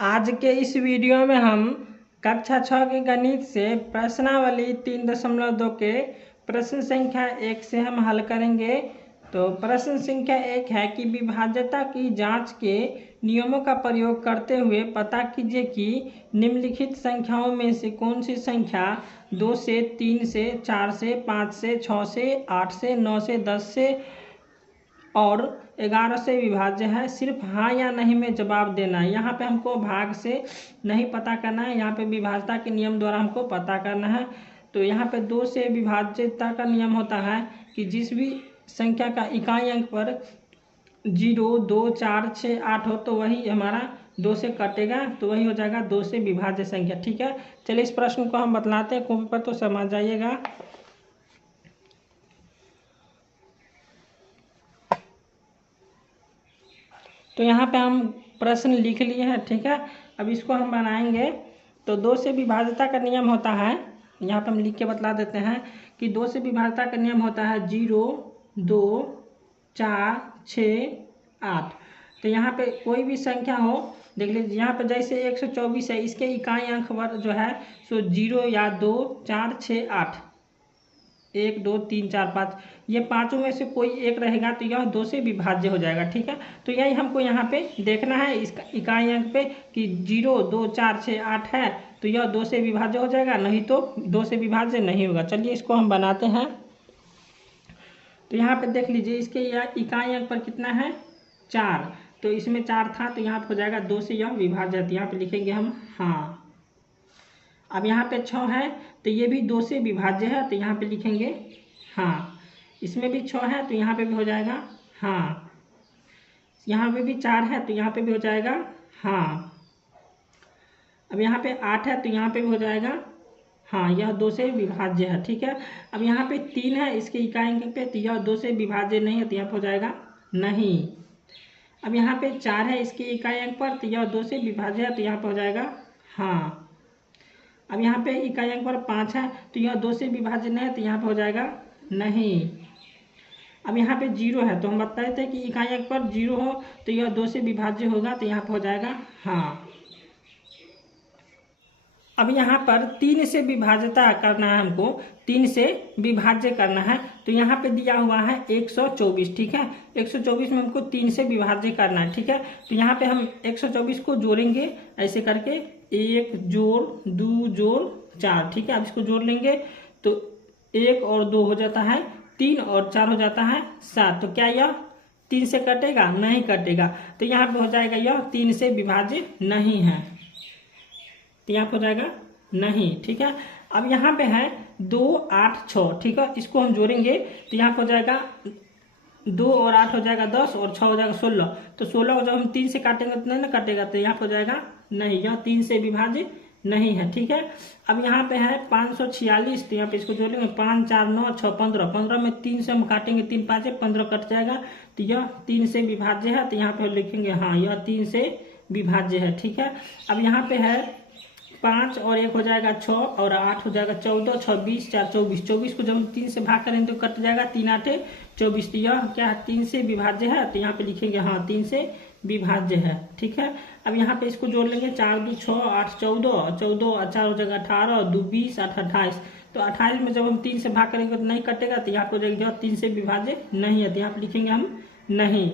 आज के इस वीडियो में हम कक्षा 6 के गणित से प्रश्नावली 3.2 के प्रश्न संख्या 1 से हम हल करेंगे। तो प्रश्न संख्या 1 है कि विभाज्यता की जांच के नियमों का प्रयोग करते हुए पता कीजिए कि निम्नलिखित संख्याओं में से कौन सी संख्या 2 से 3 से 4 से 5 से 6 से 8 से 9 से 10 से और 11 से विभाज्य है। सिर्फ हाँ या नहीं में जवाब देना है। यहाँ पे हमको भाग से नहीं पता करना है, यहाँ पे विभाज्यता के नियम द्वारा हमको पता करना है। तो यहाँ पे 2 से विभाज्यता का नियम होता है कि जिस भी संख्या का इकाई अंक पर 0, 2, 4, 6, 8 हो तो वही हमारा 2 से कटेगा, तो वही हो जाएगा 2 से विभाज्य संख्या। ठीक है, चलिए इस प्रश्न को हम बतलाते हैं, कॉपी पर तो समझ जाइएगा। तो यहाँ पे हम प्रश्न लिख लिए हैं। ठीक है, अब इसको हम बनाएंगे। तो 2 से विभाज्यता का नियम होता है, यहाँ पे हम लिख के बतला देते हैं कि 2 से विभाज्यता का नियम होता है 0, 2, 4, 6, 8। तो यहाँ पे कोई भी संख्या हो, देख लीजिए यहाँ पे जैसे 124 है, इसके इकाई अंक पर जो है सो 0 या 2, 4, 6, 8, 1, 2, 3, 4, 5, ये पांचों में से कोई एक रहेगा तो यह 2 से विभाज्य हो जाएगा। ठीक है, तो यही हमको यहाँ पे देखना है इसका इकाई अंक पे कि 0, 2, 4, 6, 8 है तो यह 2 से विभाज्य हो जाएगा, नहीं तो 2 से विभाज्य नहीं होगा। चलिए इसको हम बनाते हैं। तो यहाँ पे देख लीजिए इसके यह इकाई अंक पर कितना है 4, तो इसमें 4 था तो यहाँ पे हो जाएगा 2 से यह विभाज्य। यहाँ पे लिखेंगे हम हाँ। अब यहाँ पे 6 है तो ये भी 2 से विभाज्य है, तो यहाँ पे लिखेंगे हाँ। इसमें भी 6 है तो यहाँ पे भी हो जाएगा हाँ। यहाँ पे भी 4 है तो यहाँ पे भी हो जाएगा हाँ। अब यहाँ पे 8 है तो यहाँ पे भी हो जाएगा हाँ, यह 2 से विभाज्य है। ठीक है, अब यहाँ पे 3 है इसके इकाई अंक पे तो यह 2 से विभाज्य नहीं है, तो यहाँ पे हो जाएगा नहीं। अब यहाँ पे 4 है इसके इकाई अंक पर तो यह 2 से विभाज्य है, तो यहाँ पे हो जाएगा हाँ। अब यहाँ पे इकाई अंक पर 5 है तो यह 2 से विभाज्य नहीं है, तो यहाँ पे हो जाएगा नहीं। अब यहाँ पे 0 है तो हम बताए थे कि इकाई अंक पर 0 हो तो यह 2 से विभाज्य होगा, तो यहाँ पे हो जाएगा हाँ। अब यहाँ पर 3 से विभाज्यता करना है हमको, 3 से विभाज्य करना है। तो यहाँ पे दिया हुआ है 124। ठीक है, 124 में हमको 3 से विभाज्य करना है। ठीक है, तो यहाँ पे हम 124 को जोड़ेंगे ऐसे करके, 1 जोड़ 2 जोड़ 4। ठीक है, अब इसको जोड़ लेंगे तो 1 और 2 हो जाता है 3 और 4 हो जाता है 7। तो क्या यह 3 से कटेगा? नहीं कटेगा, तो यहाँ पे हो जाएगा यह 3 से विभाज्य नहीं है, तो यहाँ पे हो जाएगा नहीं। ठीक है, अब यहाँ पे है 2, 8, 6। ठीक है, इसको हम जोड़ेंगे तो यहाँ पे हो जाएगा 2 और 8 हो जाएगा 10 और 6 हो जाएगा 16। तो 16 को जब हम 3 से काटेंगे तो नहीं ना कटेगा, तो यहाँ पे हो जाएगा नहीं, यह 3 से विभाज्य नहीं है। ठीक है, अब यहाँ पे है 546, तो यहाँ पे इसको जोड़ेंगे 5, 4, 9, 6, 15। 15 में 3 से हम काटेंगे, 3 5 15 कट जाएगा, तो यह 3 से विभाज्य है, तो यहाँ पे लिखेंगे हाँ यह 3 से विभाज्य है। ठीक है, अब यहाँ पे है 5 और 1 हो जाएगा 6 और 8 हो जाएगा 14, 6, 20, 4, 24। 24 को जब हम 3 से भाग करेंगे तो कट जाएगा, 3 8 24। तो यह क्या है 3 से विभाज्य है, तो यहाँ पे लिखेंगे हाँ 3 से विभाज्य है। ठीक है, अब यहाँ पे इसको जोड़ लेंगे 4 2 6 8 14, 14 4 हो जाएगा 18, 2 20 8 28। तो 28 में जब हम 3 से भाग करेंगे तो नहीं कटेगा, तो यहाँ पे हो जाएगा 3 से विभाज्य नहीं है, तो यहाँ पे लिखेंगे हम नहीं।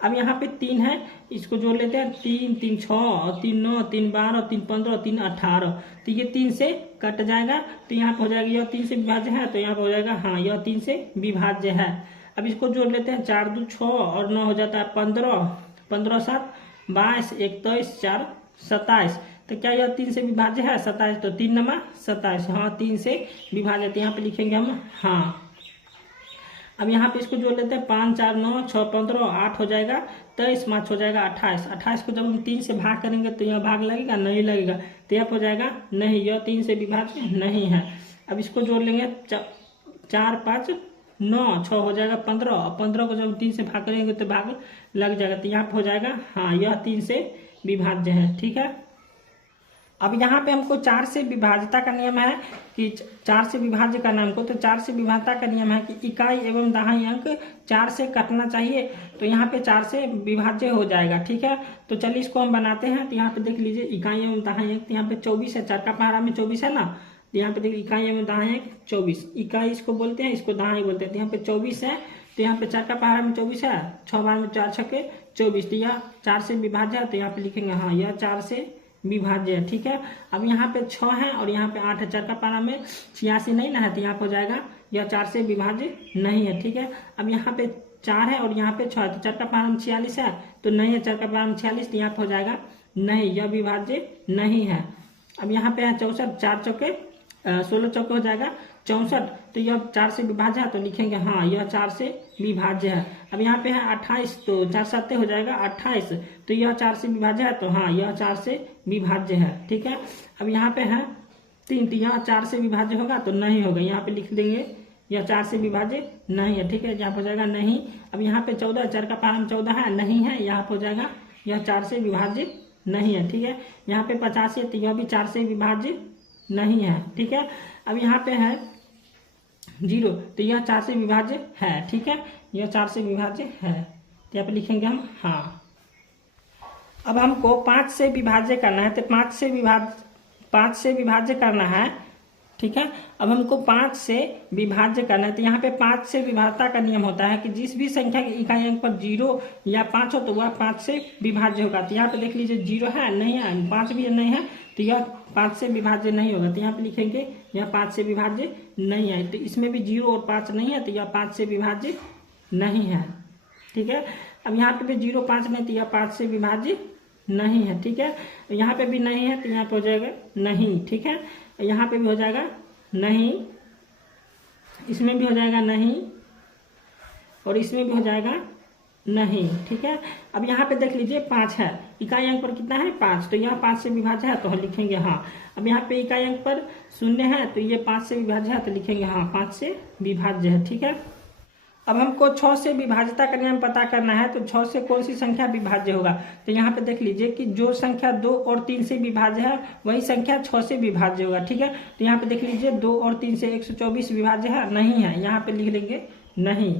अब यहाँ पे 3 है, इसको जोड़ लेते हैं 3 3 6 3 9 3 12 3 15 3 18। तो ये 3 से कट जाएगा, तो यहाँ पे हो जाएगा यह 3 से विभाज्य है, तो यहाँ पे हो जाएगा हाँ यह 3 से विभाज्य है। अब इसको जोड़ लेते हैं 4 2 6 और 9 हो जाता है 15, 15 7 22 21 4 27। तो क्या यह 3 से विभाज्य है? 27, तो 3 नमा 27, हाँ 3 से विभाज्य, तो यहाँ पे लिखेंगे हम हाँ। अब यहाँ पे इसको जोड़ लेते हैं 5 4 9 6 15 8 हो जाएगा 23, 5 हो जाएगा 28। 28 को जब हम 3 से भाग करेंगे तो यह भाग लगेगा नहीं लगेगा, तो यहाँ हो जाएगा नहीं, यह 3 से विभाज्य नहीं है। अब इसको जोड़ लेंगे 4 5 9 6 हो जाएगा 15, और 15 को जब हम 3 से भाग करेंगे तो भाग लग जाएगा, तो यहाँ पे हो जाएगा हाँ यह 3 से विभाज्य है। ठीक है, अब यहाँ पे हमको 4 से विभाज्यता का नियम है कि 4 से विभाज्य करना हमको, तो 4 से विभाज्यता का नियम है कि इकाई एवं दहाई अंक 4 से कटना चाहिए। तो यहाँ पे 4 से विभाज्य हो जाएगा, ठीक है। तो चलिए इसको हम बनाते हैं। तो यहाँ पे देख लीजिए इकाई एवं दहाई अंक, यहाँ पे 24 है, 4 का पहाड़ा में 24 है ना। तो यहाँ पे देखिए इकाई एवं दहाई अंक 24, इकाई इसको बोलते हैं, इसको दहाई बोलते हैं। तो यहाँ पे 24 है, तो यहाँ पे 4 का पहाड़ा में 24 है, 6 बार में 4 छक्के 24, तो यह 4 से विभाज्य है। तो यहाँ पे लिखेंगे हाँ यह 4 से विभाज्य है, ठीक है। अब यहाँ पे 6 है और यहाँ पे 8 है, 4 का पारा में 86 नहीं ना है, तो यहाँ पे हो जाएगा यह 4 से विभाज्य नहीं है, ठीक है। अब यहाँ पे 4 है और यहाँ पे 6 है, तो 4 का पारा में 46 है, तो नहीं है, 4 का पारा में 46, तो यहाँ पे हो जाएगा नहीं, यह विभाज्य नहीं है। अब यहाँ पे है 64, 4 चौके 16 चौके हो जाएगा 64, तो यह 4 से विभाज्य है। तो लिखेंगे हाँ यह 4 से विभाज्य है। अब यहाँ पे है 28, तो 4 7 हो जाएगा 28, तो यह 4 से विभाज्य है। तो हाँ यह 4 से विभाज्य है, ठीक है। अब यहाँ पे है 3, तो यह 4 से विभाज्य होगा, तो नहीं होगा, यहाँ पे लिख देंगे यह 4 से विभाज्य नहीं है, ठीक है। यहाँ पे हो जाएगा नहीं। अब यहाँ पे 14, 4 का पारा में 14 है, नहीं है, यहाँ पे हो जाएगा यह 4 से विभाज्य नहीं है, ठीक है। यहाँ पे 85 है, तो यह भी 4 से विभाज्य नहीं है, ठीक है। अब यहाँ पे है 0, तो यह 4 से विभाज्य है, ठीक है, यह 4 से विभाज्य है। तो यहाँ पे लिखेंगे हम हाँ। अब हमको 5 से विभाज्य करना है, तो 5 से विभाज्य करना है, ठीक है। अब हमको 5 से विभाज्य करना है, तो यहाँ पे 5 से विभाज्यता का नियम होता है कि जिस भी संख्या के इकाई अंक पर 0 या 5 हो तो वह 5 से विभाज्य होगा। तो यहाँ पे देख लीजिए 0 है, नहीं है, 5 भी नहीं है, तो यह 5 से विभाज्य नहीं होगा। तो यहाँ पे लिखेंगे यह 5 से विभाज्य नहीं है। तो इसमें भी 0 और 5 नहीं है, तो यह 5 से विभाज्य नहीं है, ठीक है। अब यहाँ पे भी 0 5 नहीं, तो यह 5 से विभाज्य नहीं है, ठीक है। यहाँ पे भी नहीं है, तो यहाँ पे हो जाएगा नहीं, ठीक है। यहाँ पे भी हो जाएगा नहीं, इसमें भी हो जाएगा नहीं, और इसमें भी हो जाएगा नहीं, ठीक है। अब यहाँ पे देख लीजिए 5 है, इकाई अंक पर कितना है 5, तो यह 5 से विभाज्य है, तो हम लिखेंगे हाँ। अब यहाँ पे इकाई अंक पर 0 है, तो ये 5 से विभाज्य है, तो लिखेंगे हाँ 5 से विभाज्य है, ठीक है। अब हमको 6 से विभाज्यता का नियम पता करना है, तो 6 से कौन सी संख्या विभाज्य होगा। तो यहाँ पे देख लीजिए कि जो संख्या 2 और 3 से विभाज्य है वही संख्या 6 से विभाज्य होगा, ठीक है। तो यहाँ पे देख लीजिए 2 और 3 से 124 विभाज्य है, नहीं है, यहाँ पे लिख लेंगे नहीं।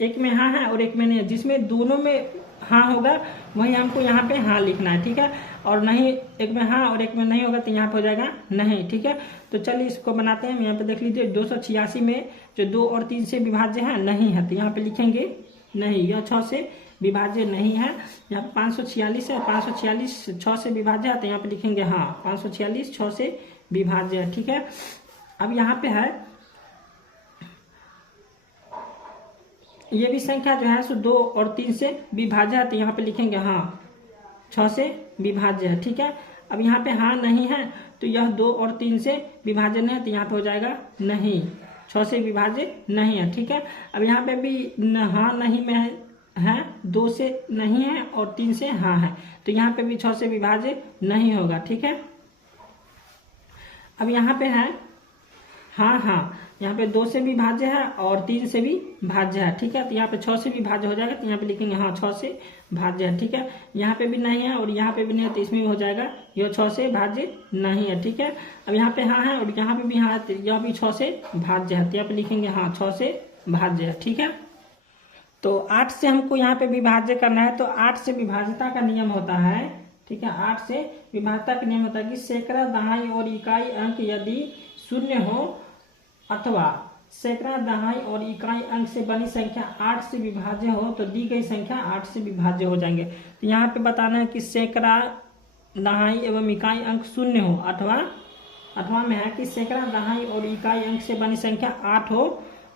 एक में हाँ है और एक में नहीं है, जिसमें दोनों में हाँ होगा वही हमको यहाँ पे हाँ लिखना है, ठीक है। और नहीं, एक में हाँ और एक में नहीं होगा, तो यहाँ पे हो जाएगा नहीं, ठीक है। तो चलिए इसको बनाते हैं। यहाँ पे देख लीजिए 286 में जो 2 और 3 से विभाज्य है नहीं है, तो यहाँ पे लिखेंगे नहीं, यह 6 से विभाज्य नहीं है। यहाँ पे 546 है, 546 6 से विभाज्य है, तो यहाँ पे लिखेंगे हाँ 546 6 से विभाज्य है, ठीक है। अब यहाँ पे है ये भी संख्या जो है सो 2 और 3 से विभाज्य है, तो यहाँ पे लिखेंगे हाँ 6 से विभाज्य है, ठीक है। अब यहाँ पे हाँ नहीं है, तो यह 2 और 3 से विभाज्य नहीं है, तो यहाँ पे हो जाएगा नहीं, 6 से विभाज्य नहीं है, ठीक है। अब यहाँ पे भी हाँ नहीं में है, 2 से नहीं है और 3 से हाँ है, तो यहाँ पे भी 6 से विभाज्य नहीं होगा, ठीक है। अब यहाँ पे है हाँ, यहाँ पे 2 से भी भाज्य है और 3 से भी भाज्य है, ठीक है। तो यहाँ पे 6 से भी भाज्य हो जाएगा, तो यहाँ पे लिखेंगे हाँ 6 से भाज्य है, ठीक है। यहाँ पे भी नहीं है और यहाँ पे भी नहीं है, तो इसमें भी हो जाएगा यह 6 से भाज्य नहीं है, ठीक है। अब यहाँ पे हाँ है और यहाँ पे भी हाँ है, तो यह भी 6 से भाज्य है, तो यहाँ पे लिखेंगे हाँ 6 से भाज्य है, ठीक है। तो 8 से हमको यहाँ पे विभाज्य करना है, तो 8 से विभाज्यता का नियम होता है, ठीक है। 8 से विभाज्यता का नियम होता है कि सैकड़ा, दहाई और इकाई अंक यदि 0 हो अथवा सैकड़ा, दहाई और इकाई अंक से बनी संख्या 8 से विभाज्य हो तो दी गई संख्या 8 से विभाज्य हो जाएंगे। तो यहाँ पे बताना है कि सैकड़ा, दहाई एवं इकाई अंक 0 हो अथवा में है कि सैकड़ा, दहाई और इकाई अंक से बनी संख्या 8 हो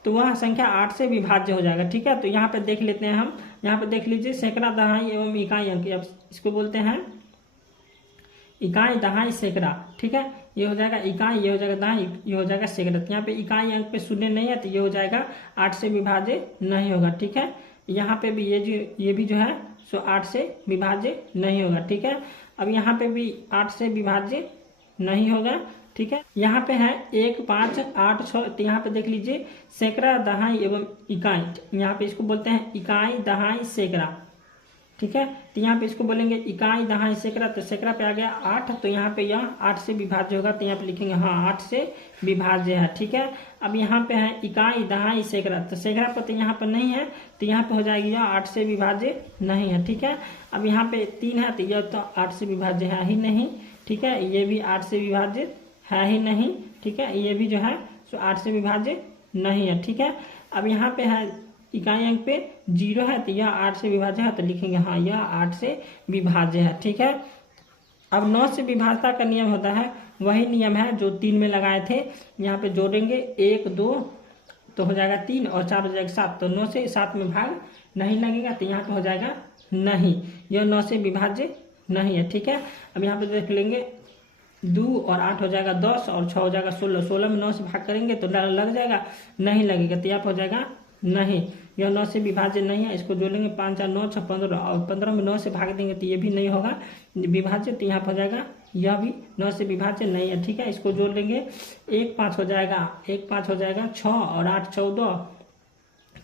तो वह संख्या 8 से विभाज्य हो जाएगा, ठीक है। तो यहाँ पे देख लेते हैं हम, यहाँ पे देख लीजिए सैकड़ा, दहाई एवं इकाई अंक, इसको बोलते हैं इकाई, दहाई, सैकड़ा, ठीक है। ये हो जाएगा इकाई, ये हो जाएगा दहाई, ये हो जाएगा सैकड़ा। तो यहाँ पे इकाई अंक पे 0 नहीं है, तो ये हो जाएगा 8 से विभाज्य नहीं होगा, ठीक है। यहाँ पे भी ये भी जो है सो 8 से विभाज्य नहीं होगा, ठीक है। अब यहाँ पे भी 8 से विभाज्य नहीं होगा, ठीक है। यहाँ पे है 1 5 8 6, तो यहाँ पे देख लीजिए सैकड़ा, दहाई एवं इकाई, यहाँ पे इसको बोलते हैं इकाई, दहाई, सैकड़ा, ठीक है। तो यहाँ पे इसको बोलेंगे इकाई दहाई सैकड़ा, तो सैकड़ा पे आ गया 8, तो यहाँ पे यह 8 से विभाज्य होगा, तो यहाँ पे लिखेंगे हाँ 8 से विभाज्य है। ठीक है, अब यहाँ पे है इकाई दहाई सैकड़ा, तो सैकड़ा पर तो यहाँ पर नहीं है, तो यहाँ पे हो जाएगी यह 8 से विभाज्य नहीं है। ठीक है, अब यहाँ पे 3 है, तो यह तो 8 से विभाज्य है ही नहीं। ठीक है, ये भी 8 से विभाज्य है ही नहीं। ठीक है, ये भी जो है सो 8 से विभाज्य नहीं है। ठीक है, अब यहाँ पे है इकाई अंक पे 0 है, तो यह 8 से विभाज्य है, तो लिखेंगे हाँ यह 8 से विभाज्य है। ठीक है, अब 9 से विभाज्यता का नियम होता है, वही नियम है जो 3 में लगाए थे। यहाँ पे जोड़ेंगे 1 2 तो हो जाएगा 3 और 4 हो जाएगा 7, तो 9 से 7 में भाग नहीं लगेगा, तो यहाँ पे हो जाएगा नहीं, यह 9 से विभाज्य नहीं है। ठीक है, अब यहाँ पे देख लेंगे 2 और 8 हो जाएगा 10 और 6 हो जाएगा 16, 16 में 9 से भाग करेंगे तो लग जाएगा, नहीं लगेगा, तो यहाँ पे हो जाएगा नहीं, यह 9 से विभाज्य नहीं है। इसको जोड़ेंगे 5 4 9 6 15 और 15 में 9 से भाग देंगे तो ये भी नहीं होगा विभाज्य, तो यहाँ पर हो जाएगा यह भी 9 से विभाज्य नहीं है। ठीक है, इसको जोड़ लेंगे 1 5 हो जाएगा, 1 5 हो जाएगा 6 और 8 14,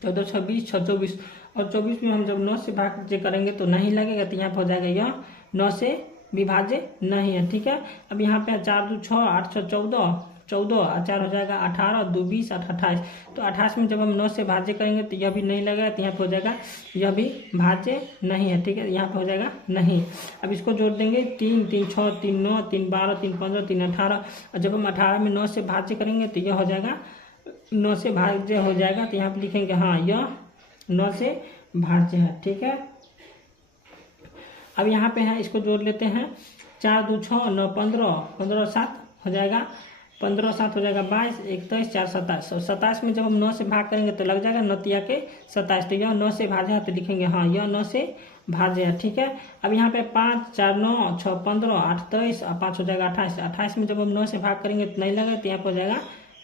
14 6 20 6 24 और 24 में हम जब 9 से भाग करेंगे तो नहीं लगेगा, तो यहाँ पर हो जाएगा यह 9 से विभाज्य नहीं है। ठीक है, अब यहाँ पे 4 2 6 8 6 14 14 और 4 हो जाएगा 18 2 20 8 28, तो 28 में जब हम 9 से भाज्य करेंगे तो यह भी नहीं लगेगा, तो यहाँ पे हो जाएगा यह भी भाज्य नहीं है। ठीक है, यहाँ पे हो जाएगा नहीं। अब इसको जोड़ देंगे 3 3 6 3 9 3 12 3 15 3 18, और जब हम 18 में 9 से भाज्य करेंगे तो यह हो जाएगा 9 से भाज्य हो जाएगा, तो यहाँ पे लिखेंगे हाँ यह 9 से भाज्य है। ठीक है, अब यहाँ पे है इसको जोड़ लेते हैं 4 2 6 9 15 15 7 हो जाएगा, 15 7 हो जाएगा 22 21 4 27, 27 में जब हम 9 से भाग करेंगे तो लग जाएगा 9 तिया के 27, तो यह 9 से भाज्य है, तो लिखेंगे हाँ यह 9 से भाज्य है। ठीक है, अब यहाँ पे 5 4 9 6 15 8 23 और 5 हो जाएगा 28, 28 में जब हम 9 से भाग करेंगे तो नहीं लगेगा, तो यहाँ पे हो जाएगा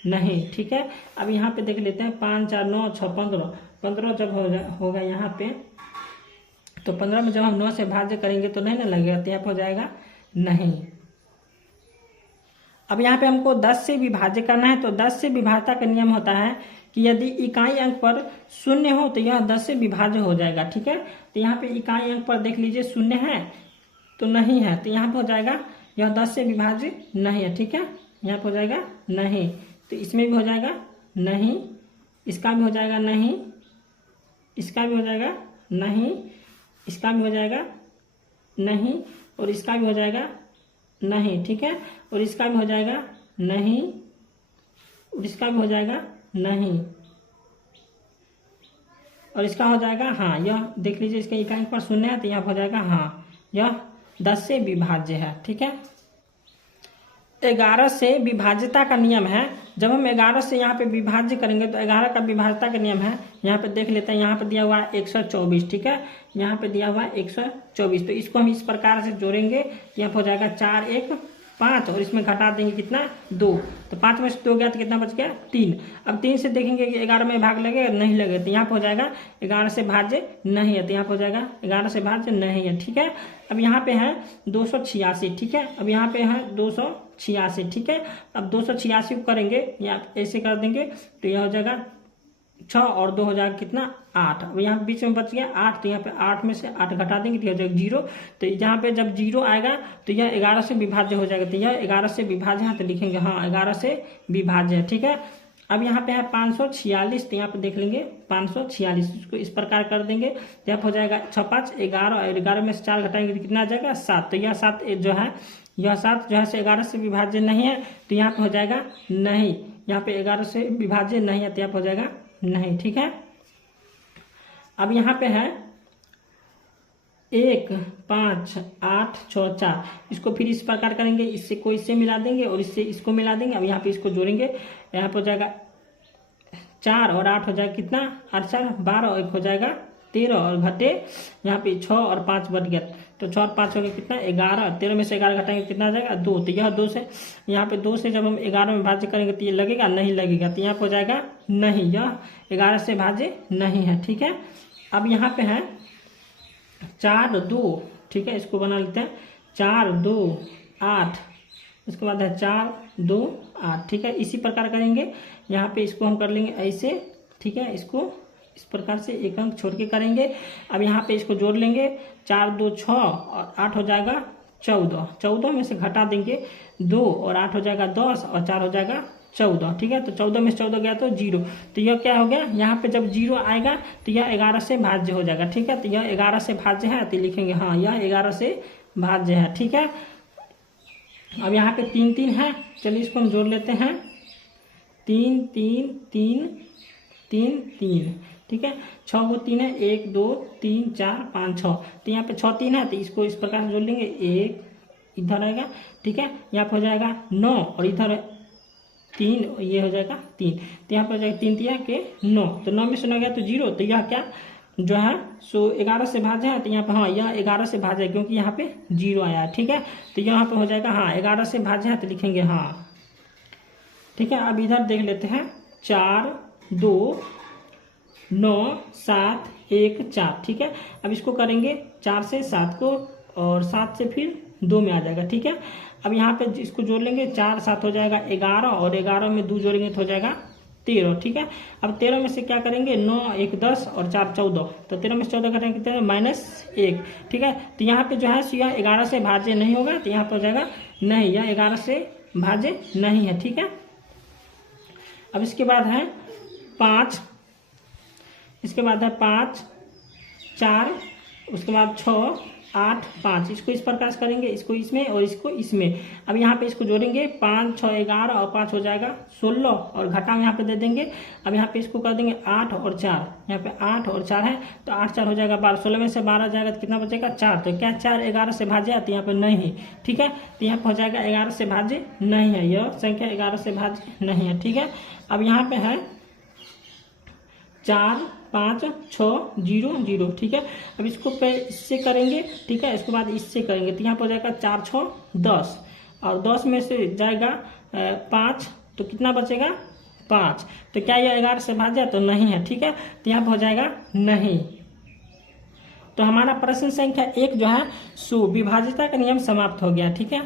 नहीं। ठीक है, अब यहाँ पे देख लेते हैं 5 4 9 6 15 15 जब होगा यहाँ पे, तो 15 में जब हम 9 से भाज्य करेंगे तो नहीं ना लगेगा, तो यहाँ पे हो जाएगा नहीं। अब यहाँ पे हमको 10 से विभाज्य करना है, तो 10 से विभाज्यता का नियम होता है कि यदि इकाई अंक पर 0 हो तो यह 10 से विभाज्य हो जाएगा। ठीक है, तो यहाँ पे इकाई अंक पर देख लीजिए 0 है तो नहीं है, तो यहाँ पे हो जाएगा यह 10 से विभाज्य नहीं है। ठीक है, यहाँ पे हो जाएगा नहीं, तो इसमें भी हो जाएगा नहीं, इसका भी हो जाएगा नहीं, इसका भी हो जाएगा नहीं, इसका भी हो जाएगा नहीं, और इसका भी हो जाएगा नहीं। ठीक है, और इसका भी हो जाएगा नहीं, और इसका भी हो जाएगा नहीं, और इसका हो जाएगा हाँ, यह देख लीजिए इसके इकाई पर 0 है, तो यह हो जाएगा हाँ यह 10 से विभाज्य है। ठीक है, 11 से विभाज्यता का नियम है, जब हम 11 से यहाँ पे विभाज्य करेंगे तो 11 का विभाज्यता का नियम है, यहाँ पे देख लेते हैं, यहाँ पे दिया हुआ है 124। ठीक है, यहाँ पे दिया हुआ है 124, तो इसको हम इस प्रकार से जोड़ेंगे, यहाँ पे हो जाएगा 4 1 5 और इसमें घटा देंगे कितना 2, तो 5 में से 2 गया तो कितना बच गया 3। अब 3 से देखेंगे कि 11 में भाग लगे नहीं लगे, तो यहाँ पे हो जाएगा 11 से भाज्य नहीं है, तो यहाँ पे हो जाएगा 11 से भाज्य नहीं है। ठीक है, अब यहाँ पे है 286। ठीक है, अब यहाँ पे है 286। ठीक है, अब 286 को करेंगे या ऐसे कर देंगे तो यह हो जाएगा 6 और 2 हो जाएगा कितना 8। अब यहाँ बीच में बच गया 8, तो यहाँ पे 8 में से 8 घटा देंगे तो यह हो जाएगा 0, तो यहाँ पे जब 0 आएगा तो यह 11 से विभाज्य हो जाएगा, तो यह 11 से विभाज्य है, तो लिखेंगे हाँ 11 से विभाज्य है। ठीक है, अब यहाँ पे है 546, तो यहाँ पे देख लेंगे 546, इसको इस प्रकार कर देंगे तो यहाँ पे हो जाएगा 6 5 11 और 11 में से 4 घटाएंगे तो कितना आ जाएगा 7, तो यह 7 जो है यह 7 जो है से 11 से विभाज्य नहीं है, तो यहाँ पे हो जाएगा नहीं, यहाँ पे 11 से विभाज्य नहीं है, तो यहाँ पे हो जाएगा नहीं। ठीक है, अब यहाँ पे है 1 5 8 6 4, इसको फिर इस प्रकार करेंगे, इससे को इससे मिला देंगे और इससे इसको मिला देंगे। अब यहाँ पे इसको जोड़ेंगे, यहाँ पे हो जाएगा 4 और 8 हो जाएगा कितना 8 4 12 और 1 हो जाएगा 13 और घटे यहाँ पे 6 और 5 बच गया, तो 6 और 5 हो गया कितना 11, 13 में से 11 घटाएंगे कितना आ जाएगा 2, तो यह 2 से यहाँ पे 2 से जब हम 11 में भाज्य करेंगे तो ये लगेगा नहीं लगेगा, तो यहाँ पे हो जाएगा नहीं, यह 11 से भाज्य नहीं है। ठीक है, अब यहाँ पे है 4 2। ठीक है, इसको बना लेते हैं 4 2 8, इसके बाद है 4 2 8। ठीक है, इसी प्रकार करेंगे, यहाँ पे इसको हम कर लेंगे ऐसे। ठीक है, इसको इस प्रकार से एक अंक छोड़ के करेंगे। अब यहाँ पे इसको जोड़ लेंगे, 4 2 6 और 8 हो जाएगा 14। 14 में से घटा देंगे 2 और 8 हो जाएगा 10 और 4 हो जाएगा 14। ठीक है, तो 14 में से 14 गया तो 0। तो यह क्या हो गया, यहाँ पे जब 0 आएगा तो यह 11 से भाज्य हो जाएगा। ठीक है, तो यह 11 से भाज्य है, तो लिखेंगे हाँ यह 11 से भाज्य है। ठीक है, अब यहाँ पे 3 3 है, चलिए इसको हम जोड़ लेते हैं। 3 3 3 3 3। ठीक है, 6 को 3 है, 1 2 3 4 5 6। तो यहाँ पे 6 3 है, तो इसको इस प्रकार से जोड़ लेंगे। 1 इधर आएगा, ठीक है, यहाँ पे हो जाएगा 9 और इधर 3, ये हो जाएगा 3। तो यहाँ पर हो जाएगा 3 3 के 9। तो 9 में से 9 गया तो 0। तो यह क्या जो है सो 11 से भाज्य है, तो यहाँ पे हाँ यह 11 से भाज्य है क्योंकि यहाँ पे 0 आया है। ठीक है, तो यहाँ पे हो जाएगा हाँ 11 से भाज्य है, तो लिखेंगे हाँ। ठीक है, अब इधर देख लेते हैं। 4 2 9 7 1 4। ठीक है, अब इसको करेंगे 4 से 7 को और 7 से फिर 2 में आ जाएगा। ठीक है, अब यहाँ पे इसको जोड़ लेंगे। 4 7 हो जाएगा 11 और 11 में 2 जोड़ेंगे तो हो जाएगा 13। ठीक है, अब 13 में से क्या करेंगे, 9 1 10 और 4 14। तो 13 में से 14 करेंगे कितने, -1। ठीक है, तो यहाँ पे जो है यह 11 से भाज्य नहीं होगा, तो यहाँ पे हो जाएगा नहीं, यह 11 से भाज्य नहीं है। ठीक है, अब इसके बाद है 5, इसके बाद है 5 4, उसके बाद 6 8 5। इसको इस प्रकार से करेंगे, इसको इसमें और इसको इसमें। अब यहाँ पे इसको जोड़ेंगे, 5 6 11 और 5 हो जाएगा 16 और घटा में यहाँ पे दे देंगे। अब यहाँ पे इसको कर देंगे 8 और 4, यहाँ पे 8 और 4 है, तो 8 4 हो जाएगा 12। 16 में से 12 जाएगा तो कितना बचेगा 4। तो क्या 4 11 से भाज्य है, तो यहाँ पे नहीं। ठीक है, तो यहाँ पे हो जाएगा 11 से भाज्य नहीं है, यह संख्या 11 से भाज्य नहीं है। ठीक है, अब यहाँ पे है 4 5 6 0 0। ठीक है, अब इसको पे इससे करेंगे। ठीक है, इसके बाद इससे करेंगे, तो यहाँ पर हो जाएगा 4 6 10 और 10 में से जाएगा 5, तो कितना बचेगा 5। तो क्या यह 11 से भाज्य तो नहीं है। ठीक है, तो यहाँ पर हो जाएगा नहीं। तो हमारा प्रश्न संख्या 1 जो है सो विभाज्यता का नियम समाप्त हो गया। ठीक है।